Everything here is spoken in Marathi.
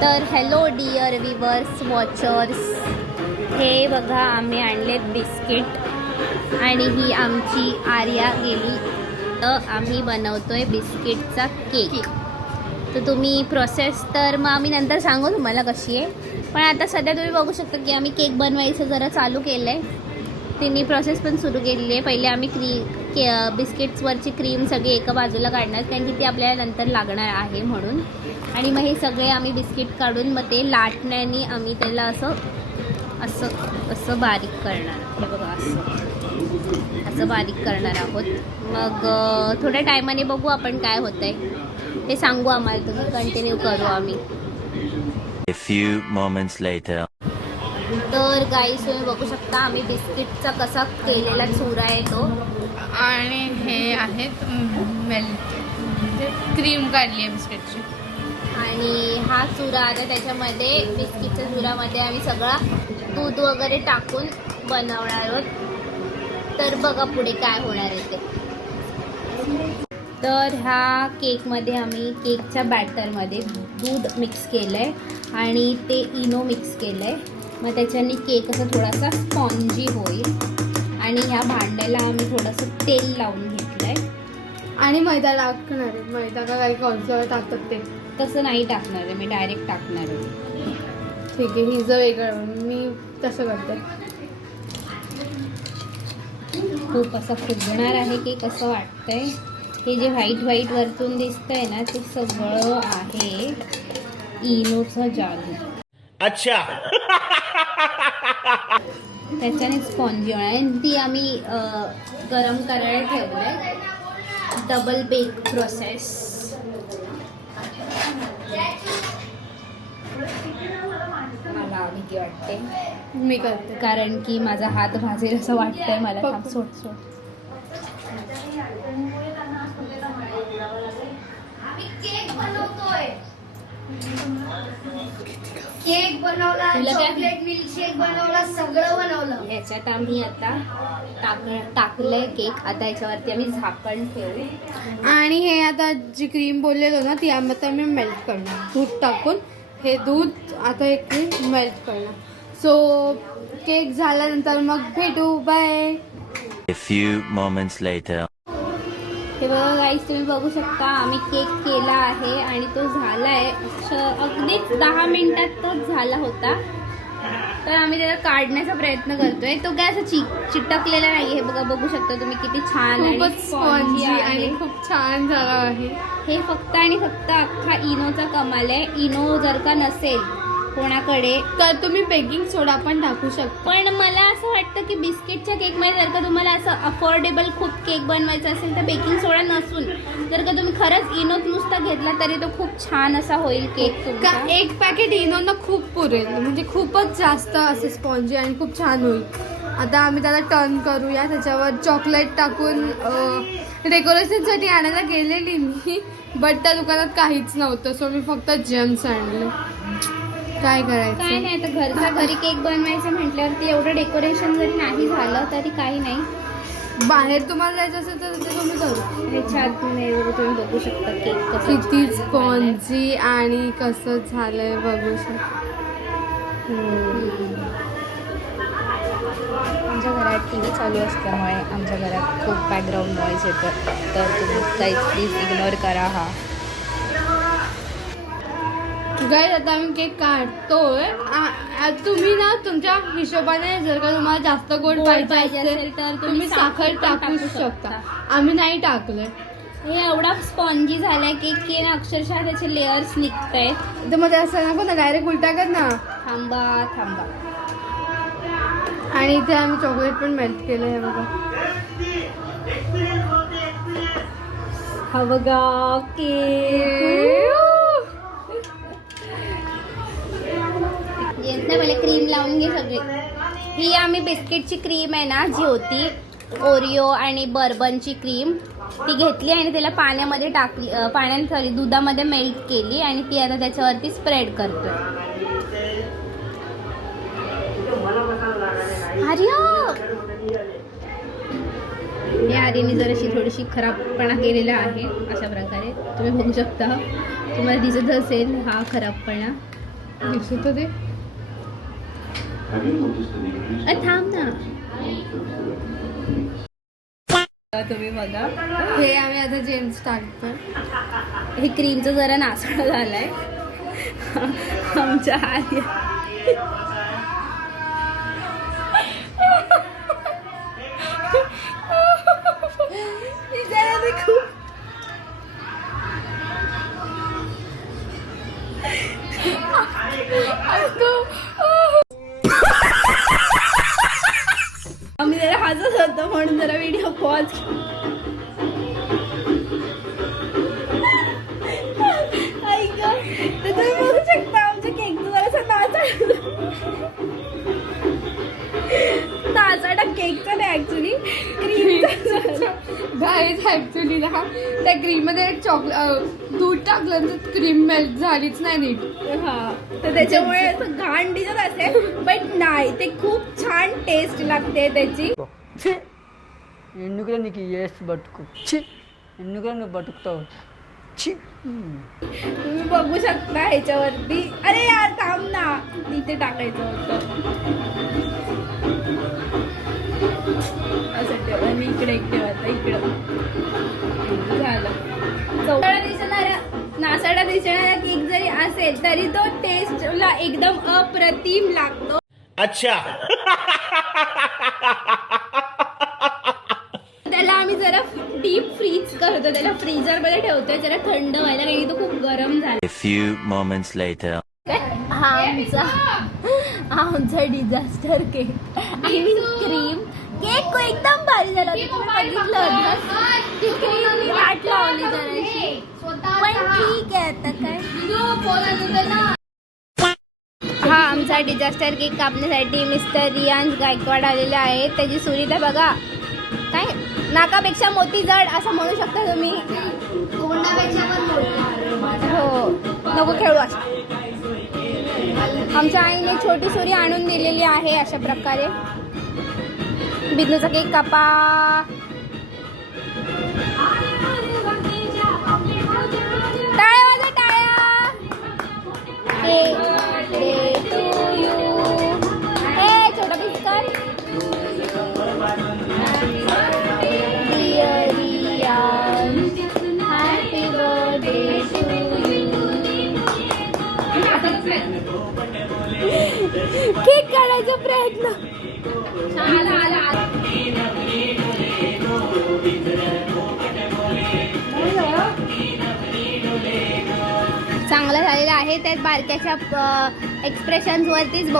तर हॅलो डिअर विवर्स वॉचर्स हे बघा आम्ही आणलेत बिस्किट आणि ही आमची आर्या गेली. तर आम्ही बनवतोय बिस्किटचा केक. तर तुम्ही प्रोसेस तर मग आम्ही नंतर सांगू तुम्हाला कशी आहे. पण आता सध्या तुम्ही बघू शकता की आम्ही केक बनवायचं जरा चालू केलं आहे तिने प्रोसेस पण सुरू केलेली आहे. पहिले आम्ही क्री के बिस्किट्सवरची क्रीम सगळी एका बाजूला काढणार कारण की ती आपल्याला नंतर लागणार आहे म्हणून. आणि मग हे सगळे आम्ही बिस्किट काढून मग ते लाटण्याने आम्ही त्याला असं असं असं बारीक करणार. हे बघा असं. असं बारीक करणार आहोत. मग थोड्या टायमाने बघू आपण काय होतं आहे ते सांगू आम्हाला तुम्ही कंटिन्यू करू आम्ही. A few moments later. तर गाईस तुम्ही बघू शकता आम्ही बिस्किटचा कसा केलेला चुरा आहे तो. आणि हे आहेत मेल्ट क्रीम म्हणजे काढली आहे बिस्किटची आणि हा चुरा आता त्याच्यामध्ये बिस्किटच्या चुरामध्ये आम्ही सगळा दूध वगैरे टाकून बनवणार आहोत. तर बघा पुढे काय होणार आहे ते. तर ह्या केकमध्ये आम्ही केकच्या बॅटरमध्ये दूध मिक्स केलं आहे आणि ते इनो मिक्स केलं आहे मग त्याच्याने केक असा थोडासा स्पॉन्जी होईल. आणि ह्या भांड्याला आम्ही थोडंसं तेल लावून घेतलं आहे आणि मैदा टाकणार आहे. मैदा का काही कॉन्सर्ट टाकतात ते? तसं नाही टाकणार आहे. मी डायरेक्ट टाकणार आहे. ठीक आहे हिचं वेगळं मी तसं करते. खूप असं फुगणार आहे की कसं वाटतंय. हे जे व्हाईट व्हाईट वरतून दिसतंय ना ते सगळं आहे इनोचं जादू. अच्छा. त्याच्याने स्पॉन्जी होणार आहे. आणि ती आम्ही गरम करायला ठेवलंय. डबल बेक प्रोसेस मला भीती वाटते. मी करते कारण की माझा हात भाजेल असं वाटतंय मला. सोड सोड. केक बनवला? चॉकलेट मिल्कशेक बनवला सगळं बनवलं. याच्यात आम्ही आता टाक टाकलंय केक. आता याच्यावरती आम्ही झाकण ठेवू. आणि हे आता जी क्रीम बोललेलो ना ती आम्ही आता मी मेल्ट करणार. दूध टाकून हे दूध आता हे क्रीम मेल्ट करणार. सो केक झाल्यानंतर मग भेटू. Bye A few moments later. हे बघा गाईस तुम्ही बघू शकता आम्ही केक केला आहे आणि तो झाला आहे अगदीच दहा मिनिटात तोच झाला होता. तर आम्ही त्याला काढण्याचा प्रयत्न करतोय. तो काय असं चिटकलेला नाही हे बघा बघू शकता तुम्ही किती छान. आणि खूप छान झालं आहे. हे फक्त आणि फक्त अख्खा इनोचा कमाल आहे. इनो जर का नसेल कोणाकडे तर तुम्ही बेकिंग सोडा पण टाकू शकता. पण मला असं वाटतं की बिस्किटच्या केकमध्ये जर का तुम्हाला असं अफोर्डेबल खूप केक बनवायचा असेल तर बेकिंग सोडा नसून जर का तुम्ही खरंच इनोच नुसता घेतला तरी तो खूप छान असा होईल केक का तुमचा एक पॅकेट इनोना खूप पुरेल म्हणजे खूपच जास्त असे स्पॉन्जी आणि खूप छान होईल. आता आम्ही त्याला टर्न करूया त्याच्यावर चॉकलेट टाकून डेकोरेशनसाठी आणायला गेलेली मी बट त्या दुकानात काहीच नव्हतं सो मी फक्त जेम्स आणले. काय काय करायचं नाही आता घरच्या घरी केक बनवायचं म्हटल्यावरती एवढं डेकोरेशन जरी नाही झालं तरी काही नाही. बाहेर तुम्हाला जायचं असेल तर ते तुम्ही करू ह्याच्यात नाही तुम्ही बघू शकता केक कसं किती. स्पॉन्जी आणि कसं झालंय बघू शकता आमच्या घरात टी व्ही चालू असल्यामुळे आमच्या घरात खूप बॅकग्राऊंड नॉईज येतं. तर तुम्ही काही प्लीज इग्नोर करा हा. गाईज आता आम्ही केक काढतोय. तुम्ही ना तुमच्या हिशोबाने जर का तुम्हाला जास्त गोड पाहिजे असेल तर तुम्ही साखर टाकू शकता. आम्ही नाही टाकलंय. हे एवढा स्पॉन्जी झालाय केक की ना अक्षरशः त्याचे लेअर्स निघत आहेत तर मग असं नको ना डायरेक्ट उलटा कर ना. थांबा थांबा. आणि इथे आम्ही चॉकलेट पण मेल्ट केलं हे बघा. हा बघा केक म्हणजे येत नाही पहिले क्रीम लावून घे सगळी. ही आम्ही बिस्किटची क्रीम आहे ना जी होती ओरिओ आणि बर्बनची क्रीम ती घेतली आणि त्याला पाण्यामध्ये टाकली पाण्यात सॉरी दुधामध्ये मेल्ट केली आणि ती आता त्याच्यावरती स्प्रेड करतो आर्या! या आर्यने जराशी थोडीशी खराबपणा केलेला आहे अशा प्रकारे. तुम्ही बघू शकता. तुम्हाला दिसत असेल हा खराबपणा. दिसत होते. थांब ना. तुम्ही बघा. हे आम्ही आता जेम्स टाकतो हे क्रीमचं जरा नासणं झालंय. आमच्या आर्या खूप म्हणून जरा व्हिडिओ पॉज ऐक तर तुम्ही बघू शकता आमच्या जरासं केकचा नाही गाईज ऍक्च्युली ना त्या क्रीममध्ये चॉकलेट दूध टाकलं तर क्रीम मेल्ट झालीच नाही नीट. हा तर त्याच्यामुळे असं घाण दिसत असेल बट नाही ते खूप छान टेस्ट लागते त्याची. ఎందుకురా నీకు ఏసి బతుకు చి ఎందుకురా నువ్వు బతుకుతావు చి तुम्ही बघू शकता ह्याच्यावरती अरे यार थांब ना इथे टाकायचं होतं असं ठेव आणि इकडे एक ठेव आता इकडं झालं चौकाळा दिसणारा नासाडा दिसणारा केक जरी असेल तरी तो टेस्टला एकदम अप्रतिम लागतो त्याला फ्रीज करतो त्याला फ्रीजरमध्ये ठेवतोय जरा थंड व्हायला कारण तो खूप गरम झाला. A few moments later. हा आमचा हा आमचा डिझास्टर केक आणि क्रीम केक एकदम भारी झाला होता. तुम्ही बघितलं होतं. ती क्रीम मी वाट लावली जराशी पण ठीक आहे आता काय. हा आमचा डिझास्टर केक कापण्यासाठी मिस्टर रियांश गायकवाड आलेले आहेत त्याची सुविधा बघा. काय? नाकापेक्षा मोती जड असं म्हणू शकता तुम्ही. तोंडापेक्षा पण मोठी हो नको खेळू असं. आमच्या आईने छोटी सुरी आणून दिलेली आहे अशा प्रकारे. बिजूचा केक कापा. टाळ्या. करायचा प्रयत्न. चांगलं झालेलं आहे. त्यात बारक्याच्या एक्सप्रेशन वरतीच बघू.